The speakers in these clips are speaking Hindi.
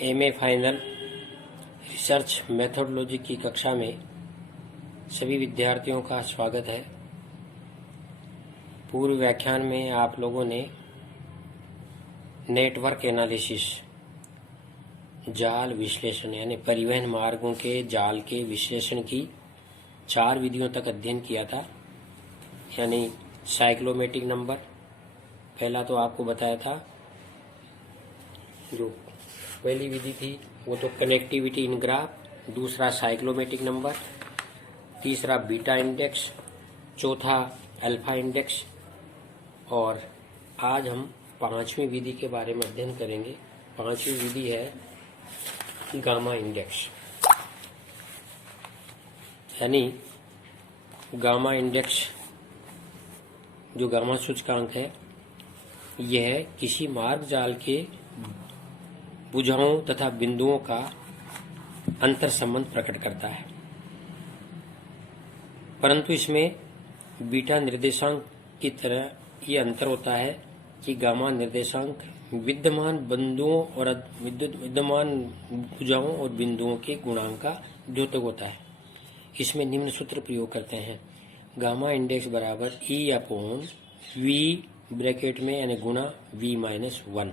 एमए फाइनल रिसर्च मेथोडोलॉजी की कक्षा में सभी विद्यार्थियों का स्वागत है। पूर्व व्याख्यान में आप लोगों ने नेटवर्क एनालिसिस, जाल विश्लेषण यानी परिवहन मार्गों के जाल के विश्लेषण की 4 विधियों तक अध्ययन किया था। यानी साइक्लोमेटिक नंबर पहला तो आपको बताया था, जो पहली विधि थी वो तो कनेक्टिविटी इन ग्राफ, दूसरा साइक्लोमेटिक नंबर, तीसरा बीटा इंडेक्स, चौथा अल्फा इंडेक्स, और आज हम 5वीं विधि के बारे में अध्ययन करेंगे। 5वीं विधि है गामा इंडेक्स। यानी गामा इंडेक्स, जो गामा सूचकांक है, यह किसी मार्ग जाल के भुजाओं तथा बिंदुओं का अंतर संबंध प्रकट करता है, परंतु इसमें बीटा निर्देशांक की तरह ये अंतर होता है कि गामा निर्देशांक विद्यमान बिंदुओं और विद्यमान भुजाओं और बिंदुओं के गुणांक का द्योतक होता है। इसमें निम्न सूत्र प्रयोग करते हैं। गामा इंडेक्स बराबर ई अपॉन वी ब्रैकेट में यानी गुणा वी माइनस 1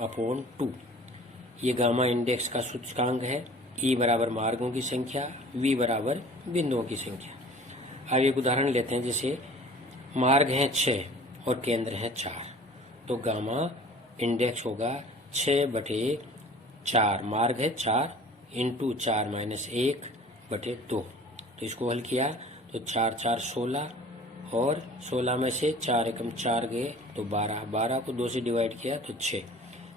अपॉन 2। ये गामा इंडेक्स का सूचकांक है। ई बराबर मार्गों की संख्या, वी बराबर बिंदुओं की संख्या। अब एक उदाहरण लेते हैं। जैसे मार्ग हैं 6 और केंद्र है 4, तो गामा इंडेक्स होगा 6/4। मार्ग है 4 इंटू 4 माइनस 1/2। तो इसको हल किया तो 4 4 16 और 16 में से 4 एकम 4 गए तो 12। 12 को 2 से डिवाइड किया तो 6।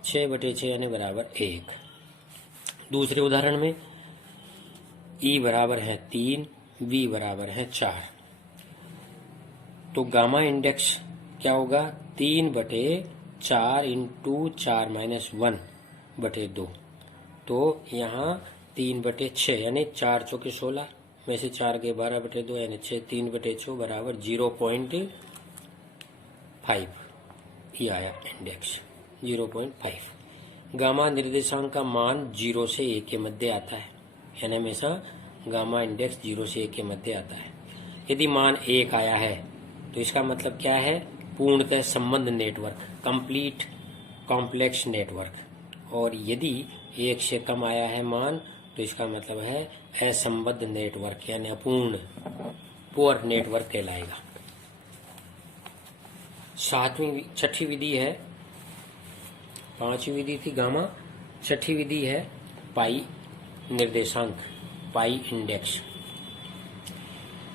6/6 यानी बराबर 1। दूसरे उदाहरण में ई बराबर है 3, वी बराबर है 4, तो गामा इंडेक्स क्या होगा 3/4 इंटू 4 माइनस 1/2। तो यहाँ 3/6 यानी 4 चौके 16 में से 4 के 12/2 यानी 6। 3/6 बराबर 0.5। ये आया इंडेक्स 0.5। गामा निर्देशांक का मान 0 से 1 के मध्य आता है, यानी हमेशा गामा इंडेक्स 0 से 1 के मध्य आता है। यदि मान 1 आया है तो इसका मतलब क्या है, पूर्णतः संबंध नेटवर्क, कंप्लीट कॉम्प्लेक्स नेटवर्क। और यदि 1 से कम आया है मान तो इसका मतलब है असंबद्ध नेटवर्क, यानी अपूर्ण, पुअर नेटवर्क कहलाएगा। 6वीं विधि है, 5वीं विधि थी गामा, 6ठी विधि है पाई निर्देशांक, पाई इंडेक्स।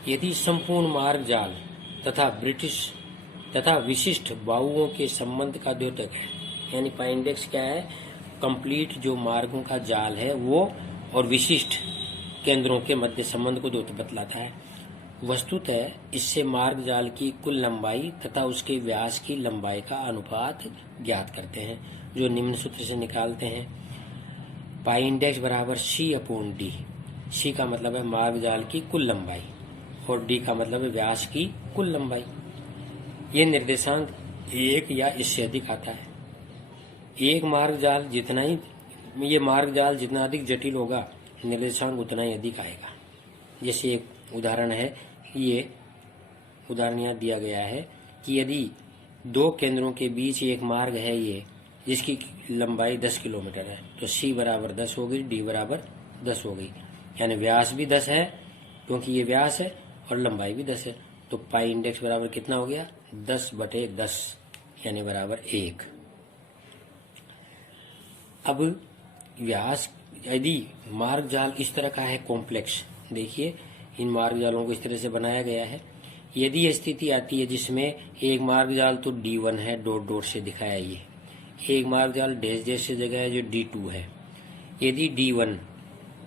यदि संपूर्ण मार्ग जाल तथा विशिष्ट बाहुओं के संबंध का द्योतक है, यानी पाई इंडेक्स क्या है, कंप्लीट जो मार्गों का जाल है वो और विशिष्ट केंद्रों के मध्य संबंध को द्योतक बतलाता है। वस्तुतः इससे मार्ग जाल की कुल लंबाई तथा उसके व्यास की लंबाई का अनुपात ज्ञात करते हैं, जो निम्न सूत्र से निकालते हैं। पाई इंडेक्स बराबर सी अपॉन डी। सी का मतलब है मार्ग जाल की कुल लंबाई और डी का मतलब है व्यास की कुल लंबाई। ये निर्देशांक 1 या इससे अधिक आता है। एक मार्ग जाल जितना अधिक जटिल होगा, निर्देशांक उतना ही अधिक आएगा। जैसे एक उदाहरण है, ये उदाहरण यहाँ दिया गया है कि यदि 2 केंद्रों के बीच एक मार्ग है ये, जिसकी लंबाई 10 किलोमीटर है, तो सी बराबर 10 हो गई, डी बराबर 10 हो गई, यानी व्यास भी 10 है क्योंकि ये व्यास है और लंबाई भी 10 है। तो पाई इंडेक्स बराबर कितना हो गया, 10/10 यानी बराबर 1। अब व्यास, यदि मार्ग जाल इस तरह का है कॉम्प्लेक्स, देखिए इन मार्ग जालों को इस तरह से बनाया गया है। यदि यह स्थिति आती है जिसमें एक मार्ग जाल तो D1 है, डॉट डॉट से दिखाया, ये एक मार्ग जाल डैश डैश से जगह है जो D2 है। यदि D1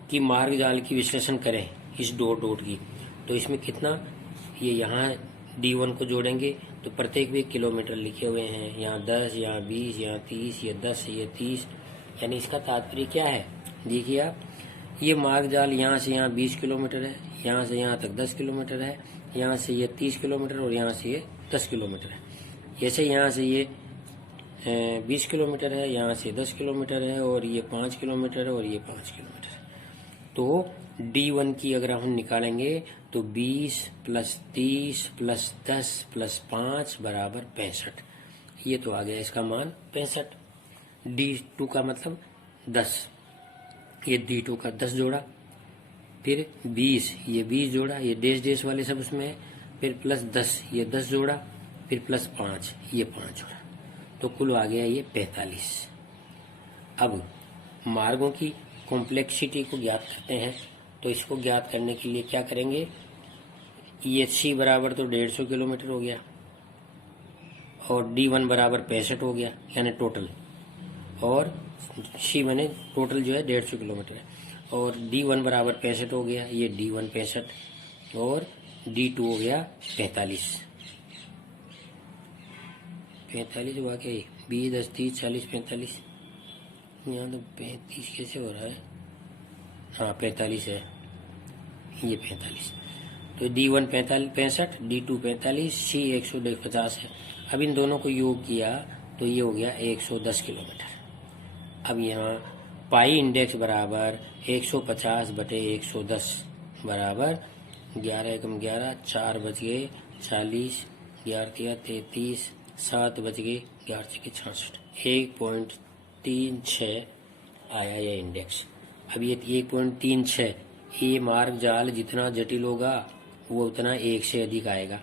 की मार्ग जाल की विश्लेषण करें इस डॉट डॉट की, तो इसमें कितना, ये यहाँ D1 को जोड़ेंगे तो प्रत्येक भी किलोमीटर लिखे हुए हैं, यहाँ 10, यहाँ 20, यहाँ 30, ये 10, ये 30। यानी इसका तात्पर्य क्या है, देखिए आप, ये मार्ग जाल यहाँ से यहाँ 20 किलोमीटर है, यहाँ से यहाँ तक 10 किलोमीटर है, यहाँ से ये 30 किलोमीटर और यहाँ से ये 10 किलोमीटर है। जैसे यहाँ से ये 20 किलोमीटर है, यहाँ से 10 किलोमीटर है, और ये 5 किलोमीटर है, और ये 5 किलोमीटर है। तो D1 की अगर हम निकालेंगे तो 20 प्लस 30 प्लस 10 प्लस 5 बराबर 65। ये तो आ गया इसका मान 65। D2 का मतलब 10, ये D2 का 10 जोड़ा, फिर 20, ये 20 जोड़ा, ये डेश डेश वाले सब उसमें है, फिर प्लस 10, ये 10 जोड़ा, फिर प्लस 5, ये 5 जोड़ा, तो कुल आ गया ये 45। अब मार्गों की कॉम्प्लेक्सिटी को ज्ञात करते हैं, तो इसको ज्ञात करने के लिए क्या करेंगे, ये C बराबर तो 150 किलोमीटर हो गया, और D1 बराबर 65 हो गया, यानी टोटल, और C बने टोटल जो है 150 किलोमीटर है, और D1 बराबर 65 हो गया, ये D1 65, और D2 हो गया 45। 45 वाकई 20 10 30 40 45, यहाँ तो 35 कैसे हो रहा है, हाँ 45 है, ये 45। तो D1 65, D2 45, C 150 है। अब इन दोनों को योग किया तो ये हो गया 110 किलोमीटर। अब यहाँ पाई इंडेक्स बराबर 150 बटे 110 बराबर 11 एकम 11, 4 बज गए 40, 11 तिया 33, 7 बज गए 11 छके 66, 1.36 आया यह इंडेक्स। अब ये 1.36, ये मार्ग जाल जितना जटिल होगा वो उतना 1 से अधिक आएगा,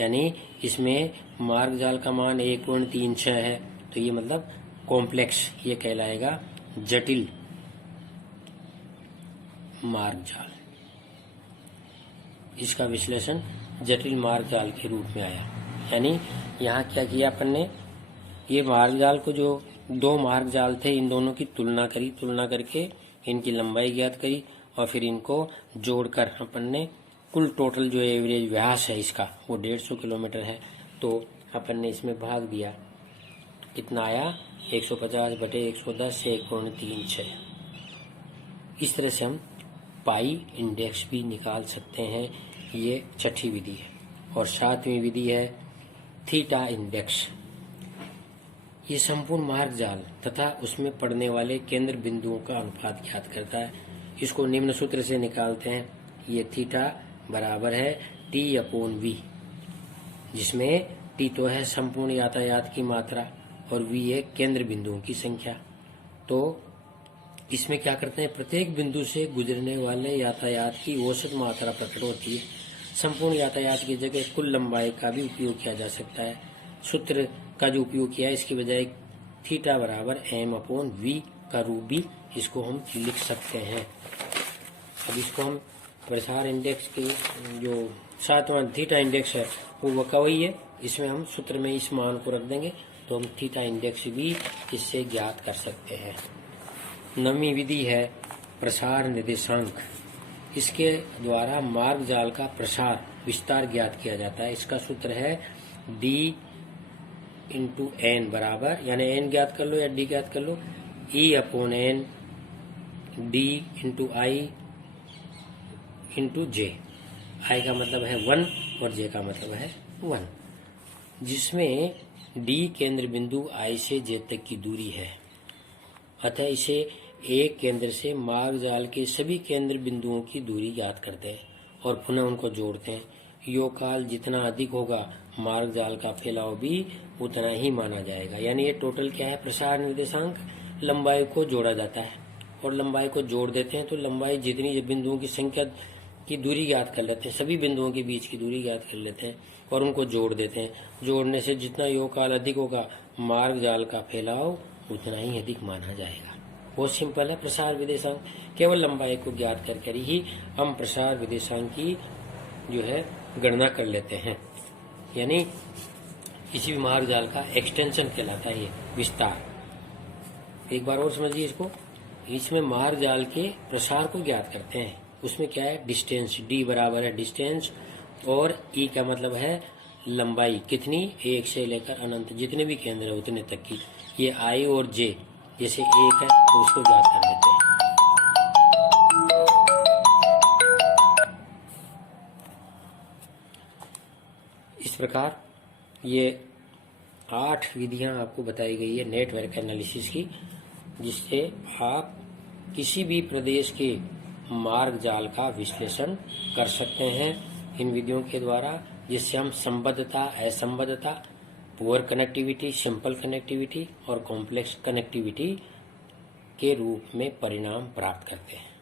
यानी इसमें मार्ग जाल का मान 1.36 है, तो ये मतलब कॉम्प्लेक्स, ये कहलाएगा जटिल मार्ग जाल। इसका विश्लेषण जटिल मार्ग जाल के रूप में आया। यानी यहाँ क्या किया अपन ने, ये मार्ग जाल को जो दो मार्ग जाल थे इन दोनों की तुलना करी, तुलना करके इनकी लंबाई ज्ञात करी, और फिर इनको जोड़कर अपन ने कुल टोटल जो एवरेज व्यास है इसका वो 150 किलोमीटर है, तो अपन ने इसमें भाग दिया, कितना आया 150 बटे 110 से 1.36। इस तरह से हम पाई इंडेक्स भी निकाल सकते हैं। ये छठी विधि है। और सातवीं विधि है थीटा इंडेक्स। ये संपूर्ण मार्ग जाल तथा उसमें पड़ने वाले केंद्र बिंदुओं का अनुपात ज्ञात करता है। इसको निम्न सूत्र से निकालते हैं। ये थीटा बराबर है T/V, जिसमें T तो है संपूर्ण यातायात की मात्रा और V है केंद्र बिंदुओं की संख्या। तो इसमें क्या करते हैं, प्रत्येक बिंदु से गुजरने वाले यातायात की औसत मात्रा प्रकट होती है। संपूर्ण यातायात की जगह कुल लंबाई का भी उपयोग किया जा सकता है। सूत्र का जो उपयोग किया है इसकी बजाय थीटा बराबर M/V का रूप भी इसको हम लिख सकते हैं। अब इसको हम प्रसार इंडेक्स के जो सातवां थीटा इंडेक्स है वो वका वही है, इसमें हम सूत्र में इस मान को रख देंगे तो हम थीटा इंडेक्स भी इससे ज्ञात कर सकते हैं। नवीं विधि है प्रसार निर्देशांक। इसके द्वारा मार्ग जाल का प्रसार विस्तार ज्ञात किया जाता है। इसका सूत्र है D/N बराबर, यानी N ज्ञात कर लो या D ज्ञात कर लो, E/N D/I/J। I का मतलब है 1 और J का मतलब है 1, जिसमें D केंद्र बिंदु I से J तक की दूरी है। अतः इसे एक केंद्र से मार्ग जाल के सभी केंद्र बिंदुओं की दूरी ज्ञात करते हैं और पुनः उनको जोड़ते हैं। योग काल जितना अधिक होगा मार्ग जाल का फैलाव भी उतना ही माना जाएगा। यानी ये टोटल क्या है, प्रसार निर्देशांक। लंबाई को जोड़ा जाता है और लंबाई को जोड़ देते हैं, तो लंबाई जितनी बिंदुओं की संख्या की दूरी ज्ञात कर लेते हैं, सभी बिंदुओं के बीच की दूरी ज्ञात कर लेते हैं और उनको जोड़ देते हैं। जोड़ने से जितना योग काल अधिक होगा मार्ग जाल का फैलाव उतना ही अधिक माना जाएगा। बहुत सिंपल है प्रसार विदेशांक। केवल लंबाई को ज्ञात करके ही हम प्रसार विदेशांक की जो है गणना कर लेते हैं। यानी किसी भी मार्ग जाल का एक्सटेंशन कहलाता है ये विस्तार। एक बार और समझिए इसको। इसमें मार्ग जाल के प्रसार को ज्ञात करते हैं। उसमें क्या है, डिस्टेंस। D बराबर है डिस्टेंस और E का मतलब है लंबाई। कितनी, 1 से लेकर अनंत जितने भी केंद्र है उतने तक की। ये I और J जैसे 1 है तो उसको ज्ञात कर लेते हैं। इस प्रकार ये 8 विधियां आपको बताई गई है नेटवर्क एनालिसिस की, जिससे आप किसी भी प्रदेश के मार्ग जाल का विश्लेषण कर सकते हैं इन विधियों के द्वारा, जिससे हम संबद्धता, असंबद्धता, पुअर कनेक्टिविटी, सिंपल कनेक्टिविटी और कॉम्प्लेक्स कनेक्टिविटी के रूप में परिणाम प्राप्त करते हैं।